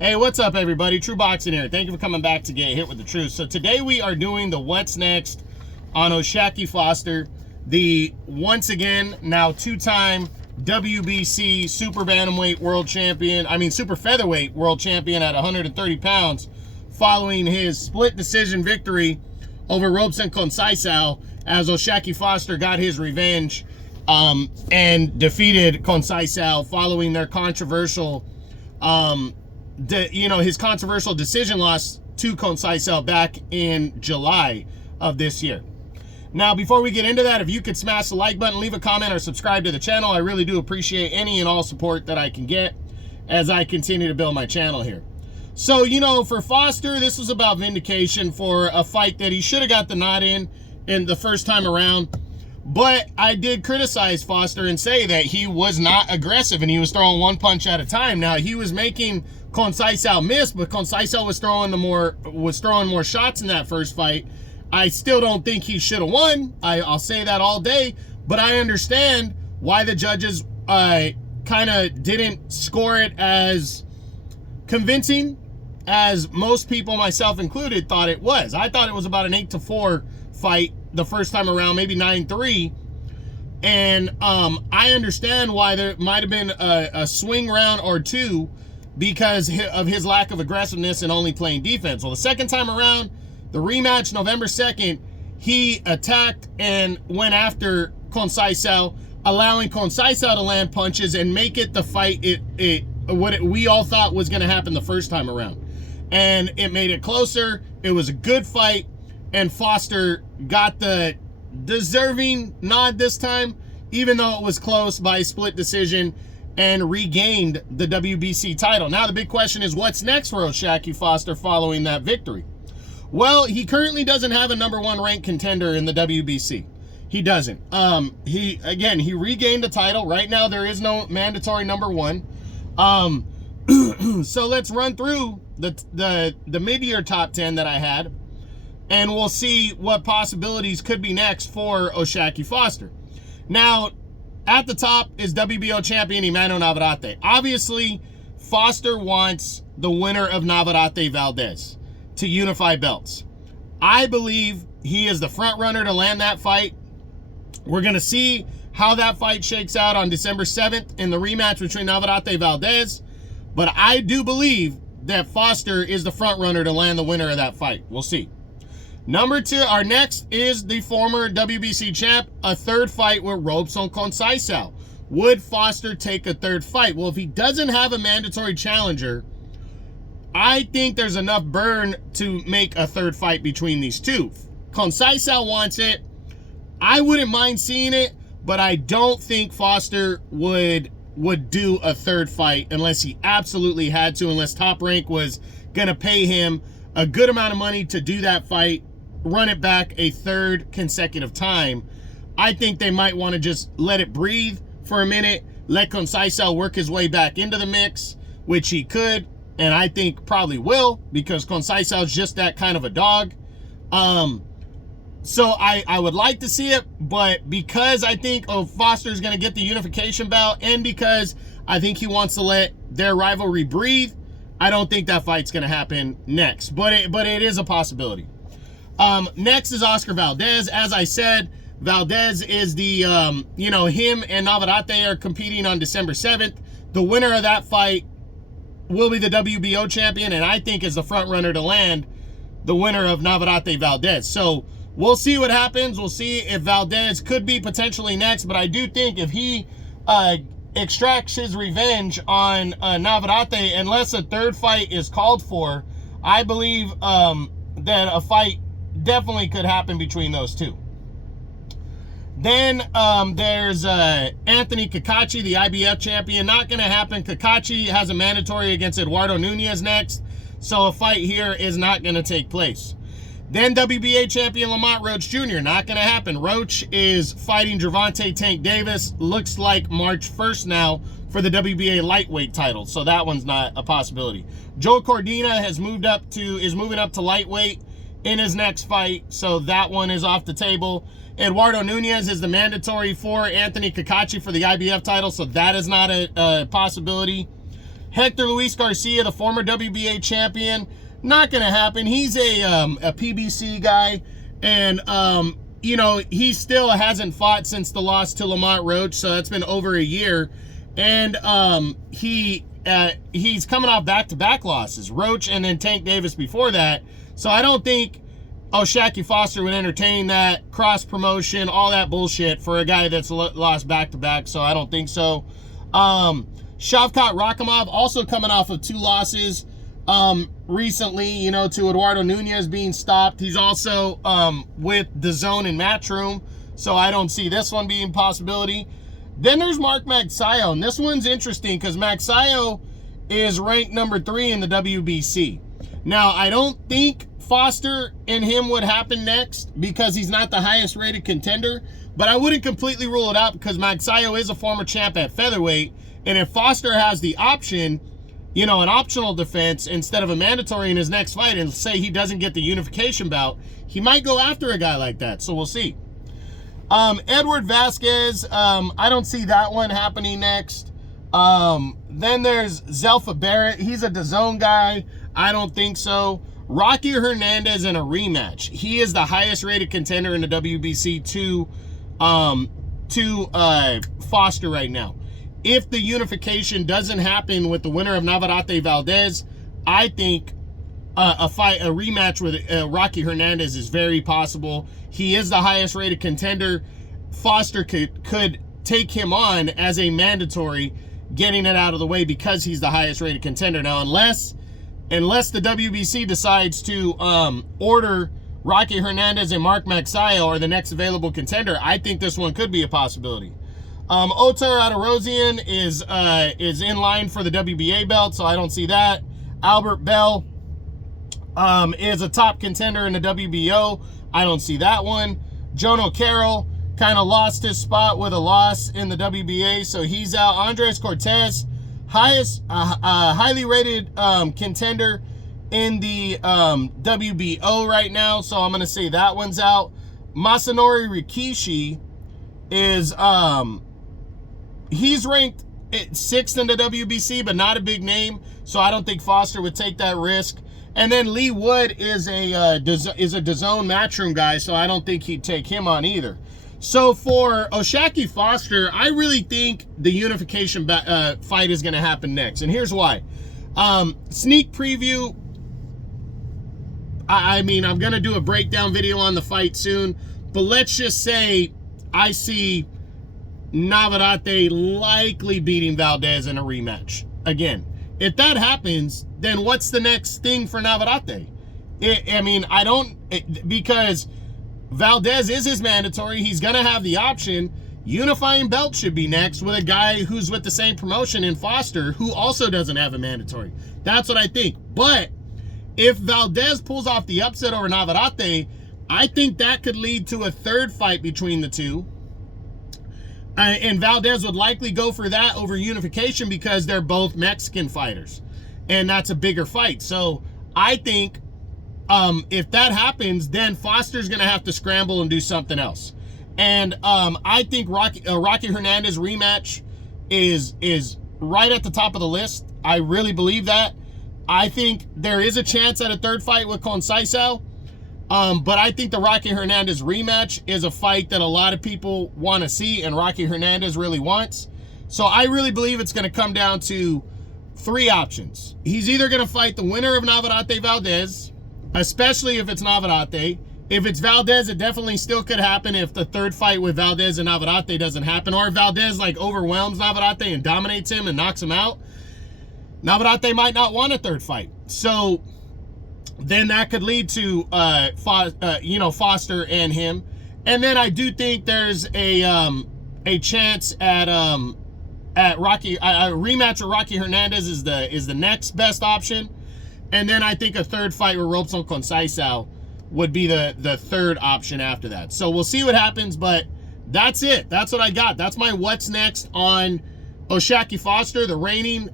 Hey, what's up, everybody? True Boxing here. Thank you for coming back to get hit with the truth. So today we are doing the what's next on O'Shaquie Foster, the once again now two-time WBC Super Bantamweight World Champion. Super Featherweight World Champion at 130 pounds, following his split decision victory over Robson Conceicao, as O'Shaquie Foster got his revenge and defeated Conceicao following their controversial his controversial decision loss to Conceicao back in July of this year. Now, before we get into that, if you could smash the like button, leave a comment, or subscribe to the channel, I really do appreciate any and all support that I can get as I continue to build my channel here. So, for Foster, this was about vindication for a fight that he should have got the nod in the first time around. But I did criticize Foster and say that he was not aggressive and he was throwing one punch at a time. Now, he was making Conceicao miss, but Conceicao was throwing more shots in that first fight. I still don't think he should have won. I'll say that all day, but I understand why the judges kind of didn't score it as convincing as most people, myself included, thought it was. I thought it was about an 8-4 fight the first time around, maybe 9-3. And I understand why there might have been a swing round or two because of his lack of aggressiveness and only playing defense. Well, the second time around, the rematch, November 2nd, he attacked and went after Conceicao, allowing Conceicao to land punches and make it the fight we all thought was going to happen the first time around. And it made it closer. It was a good fight, and Foster got the deserving nod this time, even though it was close by split decision, and regained the WBC title. Now the big question is, what's next for O'Shaquie Foster following that victory? Well, he currently doesn't have a #1 ranked contender in the WBC. He doesn't. He regained the title. Right now there is no mandatory #1. So let's run through the mid-year top 10 that I had, and we'll see what possibilities could be next for O'Shaquie Foster. Now, at the top is WBO champion Emmanuel Navarrete. Obviously, Foster wants the winner of Navarrete Valdez to unify belts. I believe he is the front runner to land that fight. We're going to see how that fight shakes out on December 7th in the rematch between Navarrete Valdez. But I do believe that Foster is the front runner to land the winner of that fight. We'll see. Number 2, our next is the former WBC champ, a third fight with Robson Conceicao. Would Foster take a third fight? Well, if he doesn't have a mandatory challenger, I think there's enough burn to make a third fight between these two. Conceicao wants it. I wouldn't mind seeing it, but I don't think Foster would do a third fight unless he absolutely had to, unless Top Rank was going to pay him a good amount of money to do that fight, run it back a third consecutive time. I think they might want to just let it breathe for a minute, let Conceicao work his way back into the mix, which he could, and I think probably will, because Conceicao's just that kind of a dog. So I would like to see it, but because I think Foster's going to get the unification bout, and because I think he wants to let their rivalry breathe, I don't think that fight's going to happen next. But it is a possibility. Next is Oscar Valdez. As I said, Valdez is the, him and Navarrete are competing on December 7th. The winner of that fight will be the WBO champion, and I think is the front runner to land the winner of Navarrete Valdez. So we'll see what happens. We'll see if Valdez could be potentially next, but I do think if he extracts his revenge on Navarrete, unless a third fight is called for, I believe that a fight definitely could happen between those two. Then there's Anthony Cacace, the IBF champion. Not going to happen. Cacace has a mandatory against Eduardo Nunez next, so a fight here is not going to take place. Then WBA champion Lamont Roach Jr. Not going to happen. Roach is fighting Gervonta Tank Davis. Looks like March 1st now for the WBA lightweight title, so that one's not a possibility. Joe Cordina is moving up to lightweight in his next fight, so that one is off the table. Eduardo Nunez is the mandatory for Anthony Cacace for the IBF title, so that is not a possibility. Hector Luis Garcia, the former WBA champion, not going to happen. He's a PBC guy, and, you know, he still hasn't fought since the loss to Lamont Roach, so that's been over a year. And he's coming off back-to-back losses, Roach and then Tank Davis before that. So I don't think O'Shaquie Foster would entertain that cross-promotion, all that bullshit for a guy that's lost back-to-back, so I don't think so. Shavkat Rakhimov also coming off of 2 losses recently, you know, to Eduardo Nunez being stopped. He's also with DAZN and Matchroom, so I don't see this one being a possibility. Then there's Mark Magsayo, and this one's interesting because Magsayo is ranked number 3 in the WBC. Now, I don't think Foster and him would happen next because he's not the highest rated contender, but I wouldn't completely rule it out because Magsayo is a former champ at featherweight, and if Foster has the option, you know, an optional defense instead of a mandatory in his next fight, and say he doesn't get the unification bout, he might go after a guy like that, so we'll see. Edward Vasquez, I don't see that one happening next. Then there's Zelfa Barrett. He's a DAZN guy. I don't think so. Rocky Hernandez in a rematch. He is the highest rated contender in the WBC to Foster right now. If the unification doesn't happen with the winner of Navarrete Valdez, I think a rematch with Rocky Hernandez is very possible. He is the highest rated contender. Foster could take him on as a mandatory, getting it out of the way because he's the highest rated contender. Now, unless the WBC decides to order Rocky Hernandez and Mark Magsayo or the next available contender, I think this one could be a possibility. Otar Adarosian is in line for the WBA belt, so I don't see that. Albert Bell is a top contender in the WBO. I don't see that one. Jono Carroll kind of lost his spot with a loss in the WBA, so he's out. Andres Cortez, highly rated contender in the WBO right now, so I'm going to say that one's out. Masanori Rikishi is, he's ranked 6th in the WBC, but not a big name, so I don't think Foster would take that risk. And then Lee Wood is a DAZN Matchroom guy, so I don't think he'd take him on either. So for O'Shaquie Foster, I really think the unification fight is going to happen next, and here's why. Sneak preview. I mean, I'm going to do a breakdown video on the fight soon, but let's just say I see Navarrete likely beating Valdez in a rematch again. If that happens, then what's the next thing for Navarrete? Because Valdez is his mandatory. He's going to have the option. Unifying belt should be next with a guy who's with the same promotion in Foster, who also doesn't have a mandatory. That's what I think. But if Valdez pulls off the upset over Navarrete, I think that could lead to a third fight between the two. And Valdez would likely go for that over unification because they're both Mexican fighters. And that's a bigger fight. So I think if that happens, then Foster's going to have to scramble and do something else. And I think Rocky Hernandez rematch is right at the top of the list. I really believe that. I think there is a chance at a third fight with Conceicao. But I think the Rocky Hernandez rematch is a fight that a lot of people want to see and Rocky Hernandez really wants. So I really believe it's going to come down to 3 options. He's either going to fight the winner of Navarrete Valdez, especially if it's Navarrete. If it's Valdez, it definitely still could happen if the third fight with Valdez and Navarrete doesn't happen, or if Valdez like overwhelms Navarrete and dominates him and knocks him out. Navarrete might not want a third fight. So then that could lead to Foster and him. And then I do think there's a chance at Rocky, a rematch with Rocky Hernandez is the next best option. And then I think a third fight with Robson Conceicao would be the third option after that. So we'll see what happens, but that's it. That's what I got. That's my what's next on O'Shaquie Foster, the reigning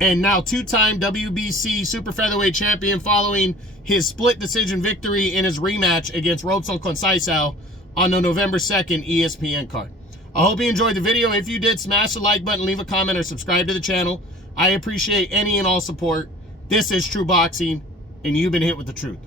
and now 2-time WBC Super Featherweight Champion, following his split decision victory in his rematch against Robson Conceicao on the November 2nd ESPN card. I hope you enjoyed the video. If you did, smash the like button, leave a comment, or subscribe to the channel. I appreciate any and all support. This is True Boxing, and you've been hit with the truth.